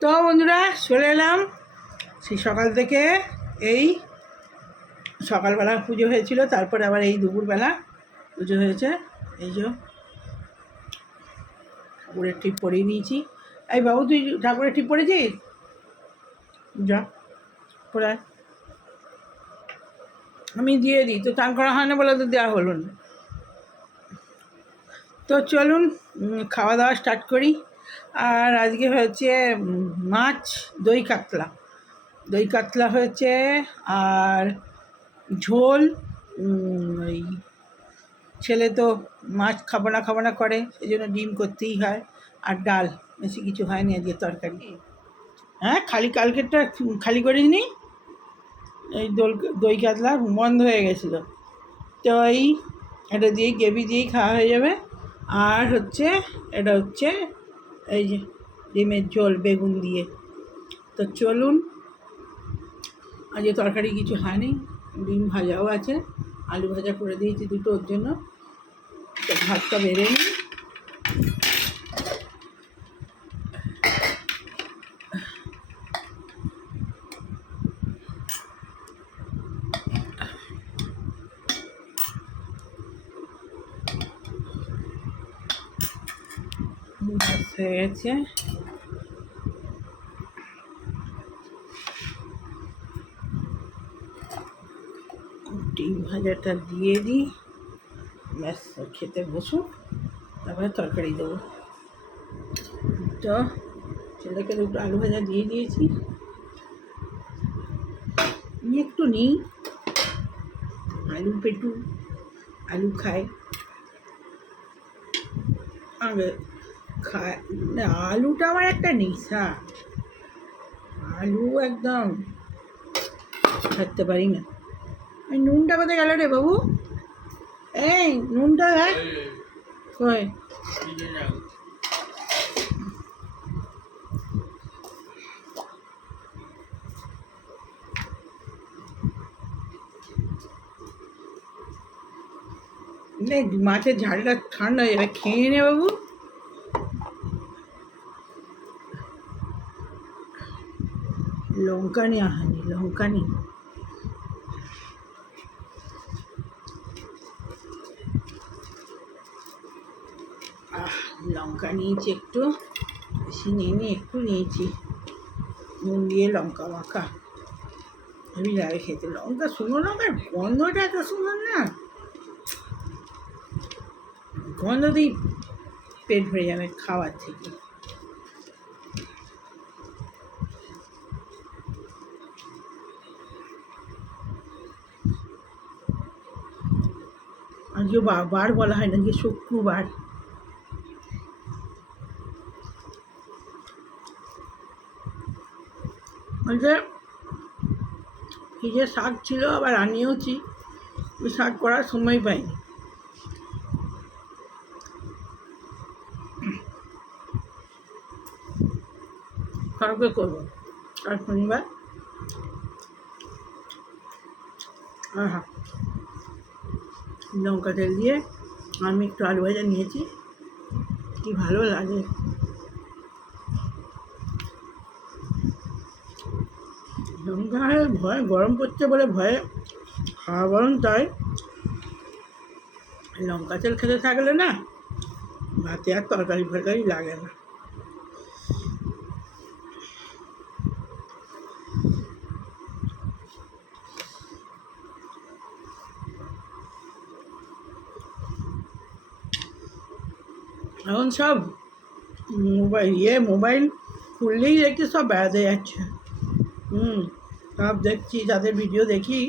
তো বন্ধুরা চলে এলাম সেই সকাল থেকে। এই সকালবেলা পুজো হয়েছিল, তারপরে আবার এই দুপুরবেলা পুজো হয়েছে। এই যে ঠাকুরের টিপ পরিয়ে নিয়েছি। এই বাবু, তুই ঠাকুরের টিপ পরেছিস? যা পড়ায়, আমি দিয়ে দিই। তো চান করা হয় না বলে তো দেওয়া হলো না। তো চলুন খাওয়া দাওয়া স্টার্ট করি। আর আজকে হয়েছে মাছ, দই কাতলা। দই কাতলা হয়েছে, আর ঝোল। ওই ছেলে তো মাছ খাবো না করে, সেই জন্য ডিম করতেই হয়। আর ডাল, বেশি কিছু হয়নি আজকে তরকারি। হ্যাঁ, কালকেরটা খালি করিনি। এই দই কাতলা বন্ধ হয়ে গেছিলো, তো এই এটা দিয়েই গ্রেভি দিয়েই খাওয়া হয়ে যাবে। আর এটা হচ্ছে এই যে ডিমের ঝোল বেগুন দিয়ে। তো চলুন, আজকে তরকারি কিছু হয়নি, ডিম ভাজাও আছে, আলু ভাজা করে দিয়েছি দুটো ওর জন্য। তো ভাতটা বেড়ে নিই। হয়ে গেছে, ডিম ভাজাটা দিয়ে দিই, ব্যাস খেতে বসুন, তারপরে তরকারি দেবো। তো ছেলেকে দুটো আলু ভাজা দিয়ে দিয়েছি, একটু নিই। আলু পেটু, আলু খায়, আগে খায় না। আলুটা আমার একটা নেশা, আলু একদম থাকতে পারি না। নুনটা কোথায় গেল রে বাবু? এই নুনটা দেখ কই। মাছের ঝালটা ঠান্ডা হয়ে যাবে, খেয়ে নে বাবু। লঙ্কা নিয়ে আহানি, লঙ্কা নি। লঙ্কা নিয়েছি একটু, বেশি নিয়ে একটু নিয়েছি। নুন দিয়ে লঙ্কা মাখা হেবি লাগে খেতে। লঙ্কা, শুকনো লঙ্কার গন্ধটা এত সুন্দর না, গন্ধতেই পেট ভরে যাবে খাওয়ার থেকে। আজকে বার বলা হয় না, যে শুক্রবার। যে ফ্রিজে শাক ছিল, আবার আনিয়েওছি, শাক করার সময় পাইনি। কালকে করবো, আর শনিবার। হ্যাঁ, লঙ্কা তেল দিয়ে আমি একটু আলু ভাজা নিয়েছি, কি ভালো লাগে। লঙ্কা ভয়, গরম পড়ছে বলে ভয়ে খাওয়া গরম, তাই লঙ্কা তেল খেতে থাকলে না ভাতে আর তরকারি ফরকারি লাগে না। এখন সব মোবাইল খুললেই দেখছি সব বেড়াতে যাচ্ছে। সব দেখছি, যাদের ভিডিও দেখি,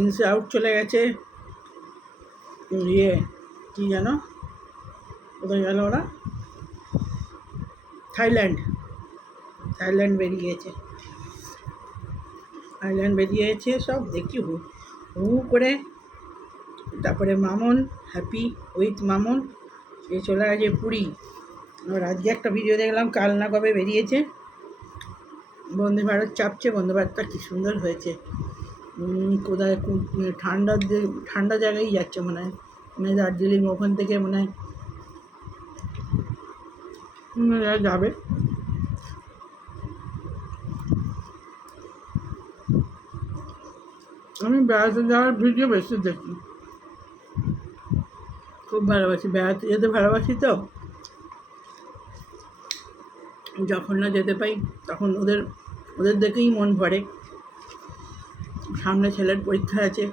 ইনসে আউট চলে গেছে, কী যেন, কোথায় গেল ওরা, থাইল্যান্ড বেরিয়েছে, সব দেখি হু করে। তারপরে মামন, হ্যাপি উইথ মামন, সে চলে গেছে পুরী। আর আজকে একটা ভিডিও দেখলাম, কাল না কবে বেরিয়েছে, বন্দে ভারত চাপছে। বন্দে ভারতটা কী সুন্দর হয়েছে। কোথায় ঠান্ডা জায়গায় যাচ্ছে মনে হয় দার্জিলিং, ওখান থেকে মনে হয় যাবে। আমি বেড়াতে যাওয়ার ভিডিও বেশি দেখি, খুব ভালোবাসি, বেড়াতে যেতে ভালোবাসি তো। যখন না যেতে পাই তখন ওদের ওদের দেখেই মন ভরে। সামনে ছেলের পরীক্ষা আছে,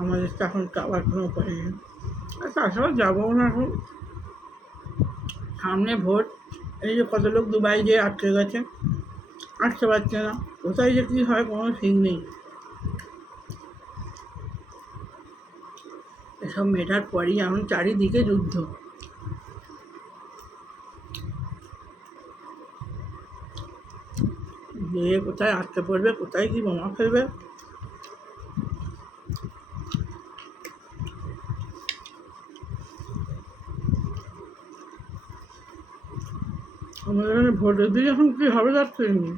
আমাদের তো এখন আবার কোনো উপায় নেই। আর তাছাড়া যাবো না এখন, সামনে ভোট। এই যে কত লোক দুবাই যেয়ে আটকে গেছে, আসতে পারছে না, কোথায় যে কী হয় কোনো ঠিক নেই। এসব মেটার পরই এখন চারিদিকে যুদ্ধ। যে কোথায় আটকে পড়বে, কোথায় কি বোমা ফেলবে। আমাদের এখানে ভোটের দিন এখন কী হবে যাচ্ছে নি।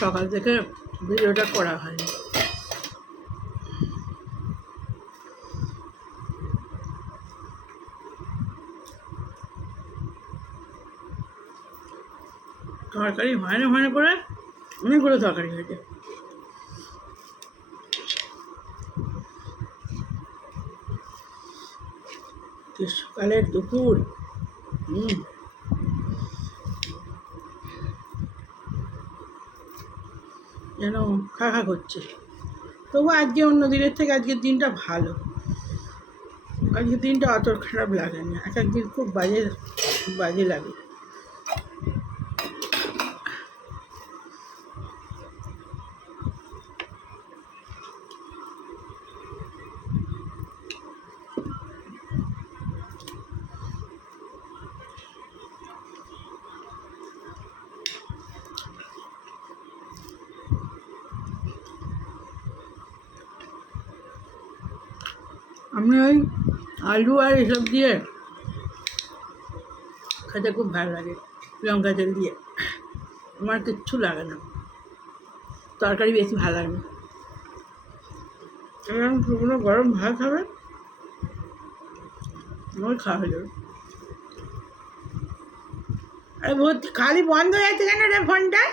সকাল থেকে ভিডিওটা করা হয়নি। তরকারি হয় না করে অনেকগুলো তরকারি হয়েছে। গ্রীষ্মকালের দুপুর, যেন খা খা করছে। তবু আজকে অন্য দিনের থেকে আজকের দিনটা ভালো, আজকের দিনটা অত খারাপ লাগে না। এক একদিন খুব বাজে বাজে লাগে। আমি ওই আলু আর এসব দিয়ে খেতে খুব ভালো লাগে, লঙ্কা তেল দিয়ে। আমার কিচ্ছু লাগে না, তরকারি বেশি ভালো লাগে না। এরকম শুকনো গরম ভাত হবে, আমার খাওয়া হয়ে যাবে। আরে ভর্তি খালি বন্ধ হয়ে যাচ্ছে কেন রে ফোনটা?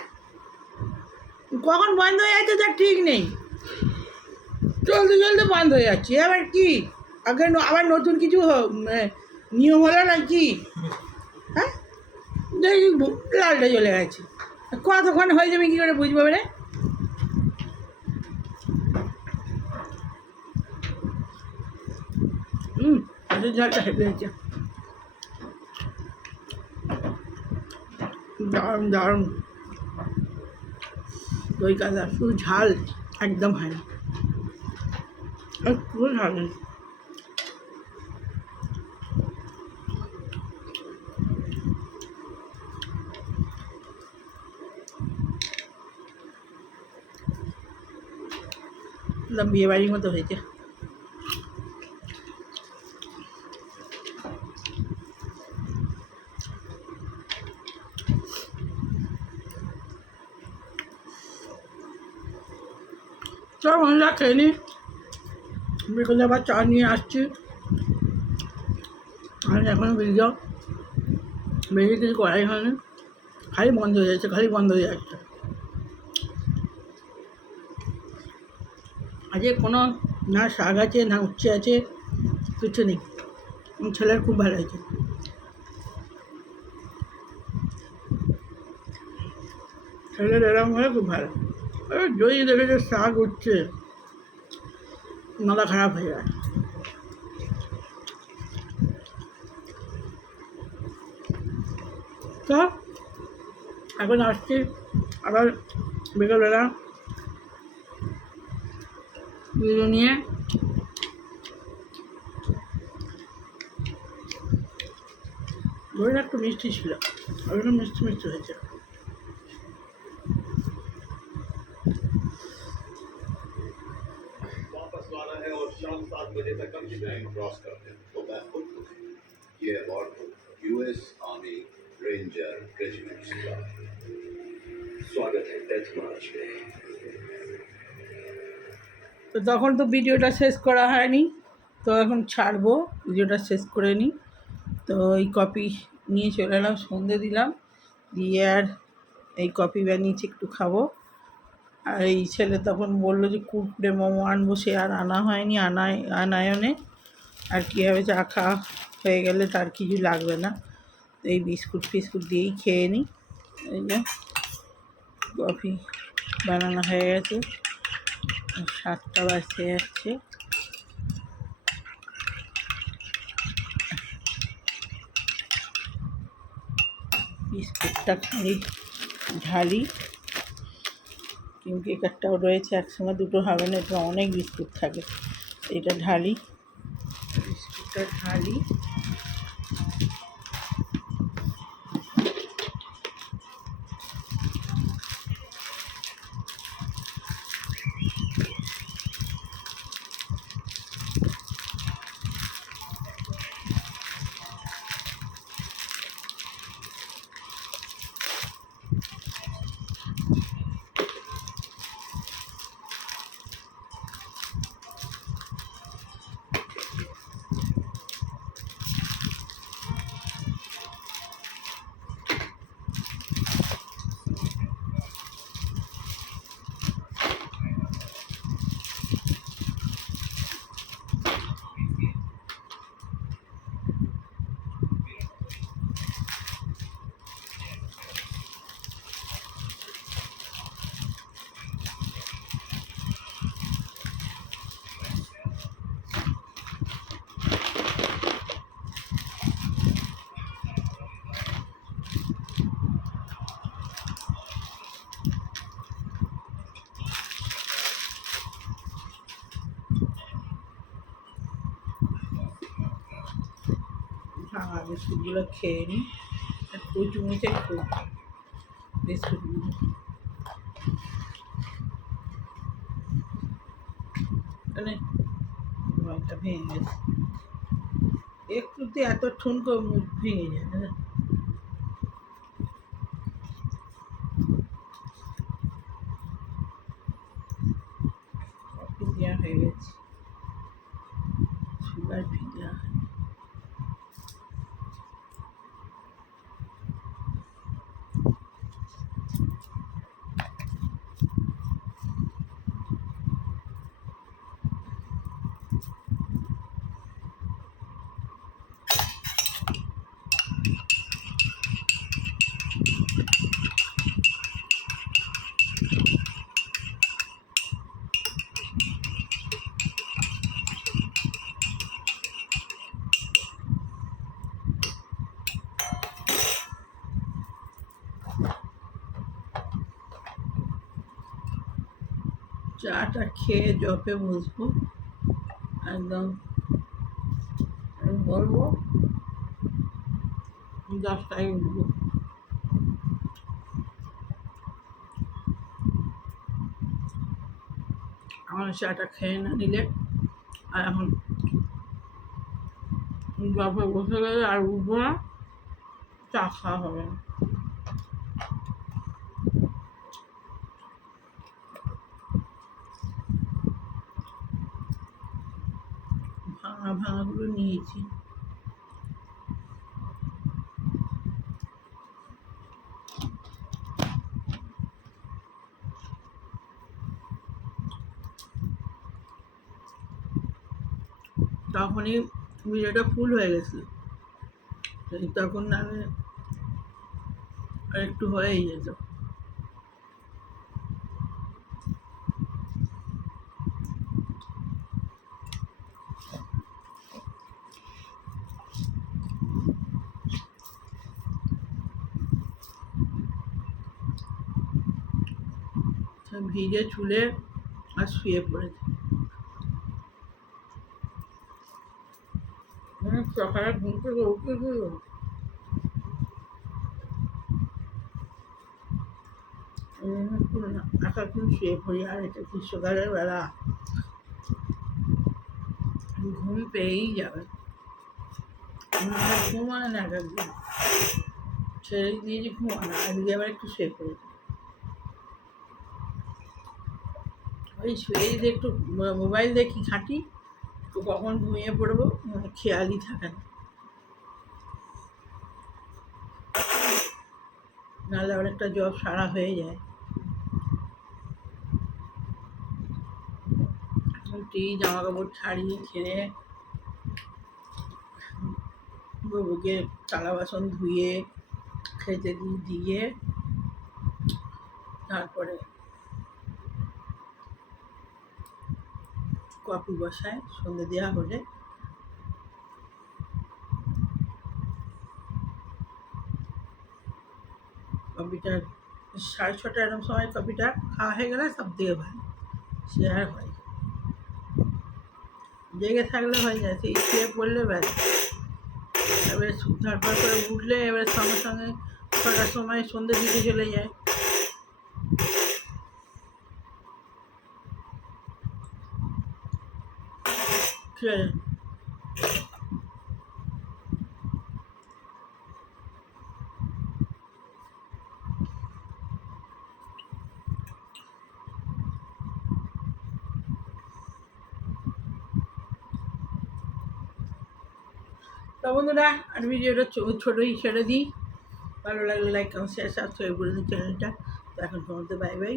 কখন বন্ধ হয়ে যাচ্ছে তার ঠিক নেই, চলতে চলতে বন্ধ হয়ে যাচ্ছে। আবার কি আগে আবার নতুন কিছু নিয়ম হলো না কি? হ্যাঁ, দেখি লালটা চলে গেছে, কতক্ষণ হয়ে যাবে কী করে বুঝবো রে? ঝালটা হেঁটে হয়েছে, দারুণ দারুণ। দই কাতলা শুধু ঝাল একদম হয় না, পুরো ঝাল নেই। বিয়ে বাড়ির মতো হয়েছে। চল বন্ধুরা খেয়ে নি, বিকেলে আবার চা নিয়ে আসছি। আর এখনও ভিডিও কিছু করাই হয়নি, খালি বন্ধ হয়ে যাচ্ছে, খালি বন্ধ হয়ে যাচ্ছে। আজকে কোনো না শাক আছে না উচ্ছে আছে, কিছু নেই। ছেলের খুব ভালো হয়েছে, ছেলের এরকম হলে খুব ভালো। যদি দেখেছে শাক উঠছে, মাথা খারাপ হয়ে যায়। তো এখন আসছি আবার বিকেলবেলা ভিডিও নিয়ে। দইটা একটু মিষ্টি ছিল, ওইটা মিষ্টি মিষ্টি হয়েছে। वापस लाना है और शाम 7 बजे तक हम लाइन क्रॉस करते हैं तो मैं खुद ये award US army ranger regiments का स्वागत है डेथ मार्च में। তো তখন তো ভিডিওটা শেষ করা হয়নি, তো এখন ছাড়বো, ভিডিওটা শেষ করে নিই। তো এই কফি নিয়ে চলে এলাম, সন্ধে দিলাম, দিয়ে আর এই কফি বানিয়েছি, একটু খাবো। আর এই ছেলে তখন বললো যে কুরকুরে মোমো আনবো, সে আর আনা হয়নি, আনায়নে আর কীভাবে চা খাওয়া হয়ে গেলে তার কিছু লাগবে না, তো এই বিস্কুট ফিস্কুট দিয়েই খেয়ে নিই। এই যে কফি বানানো হয়ে গেছে, 7টা বাজতে যাচ্ছে। বিস্কুটটা খালি ঢালি, কিন্তু একটাও রয়েছে, একসঙ্গে দুটো হবে না, এটা অনেক বিস্কুট থাকে, এটা ঢালি, বিস্কুটটা ঢালি। ভাঙা বিস্কুটগুলো খেয়ে নিই, একটু চুমুচে একটু বিস্কুটগুলো। মানে রংটা ভেঙে গেছে, একটুতে এত ঠুনকো মুখ ভেঙে যায় না। কফি দেওয়া হয়ে গেছে, সুগার ফ্রি দেওয়া হয়। চাটা খেয়ে জপে বসবো, একদম বলবো 10টায় উঠবো। আমার চাটা খেয়ে না নিলে আর এখন জপে বসে গেলে আর উঠবো না, চা খাওয়া হবে না। ভাঙাগুলো নিয়েছি। তখনই ভিডিওটা ফুল হয়ে গেছিল, তখন নাহলে আর একটু হয়েই যেত। ভিজে চুলে আর শুয়ে পড়েছে। সকালে ঘুম থেকে উঠে গেল, এতক্ষণ শুয়ে পড়ি, আর এটা গ্রীষ্মকালের বেলা, ঘুম পেয়েই যাবে, ঘুমানো না একদিন ছেড়ে দিয়েছি, ঘুমানো আজকে আবার একটু শুয়ে পড়েছি। ওই শুয়ে যদি একটু মোবাইল দেখি ঘাঁটি, তো কখন ঘুমিয়ে পড়বো খেয়ালই থাকে না, নাহলে অনেকটা জব সারা হয়ে যায়। উঠি, জামা কাপড় ছাড়ি, ছেড়ে বাবুকে থালা বাসন ধুয়ে খেতে দিয়ে তারপরে কফি বসায় সন্ধে দেওয়া হলে। কফিটা 6:30 এরকম সময় কফিটা খাওয়া হয়ে গেলে সব থেকে ভালো, সে আর হয়। জেগে থাকলে হয়ে যায়, সেই শুয়ে পড়লে ব্যাস, এবারে তারপর করে উঠলে এবারে সঙ্গে সঙ্গে 6টার সময় সন্ধে দিতে চলে যায়। ঠিক আছে। তো বন্ধুরা, আর ভিডিওটা ছোটোই ছেড়ে দিই। ভালো লাগলে লাইক কমেন্ট শেয়ার সাবস্ক্রাইব করে দিন চ্যানেলটা। তো এখন তোমাদের বাই বাই।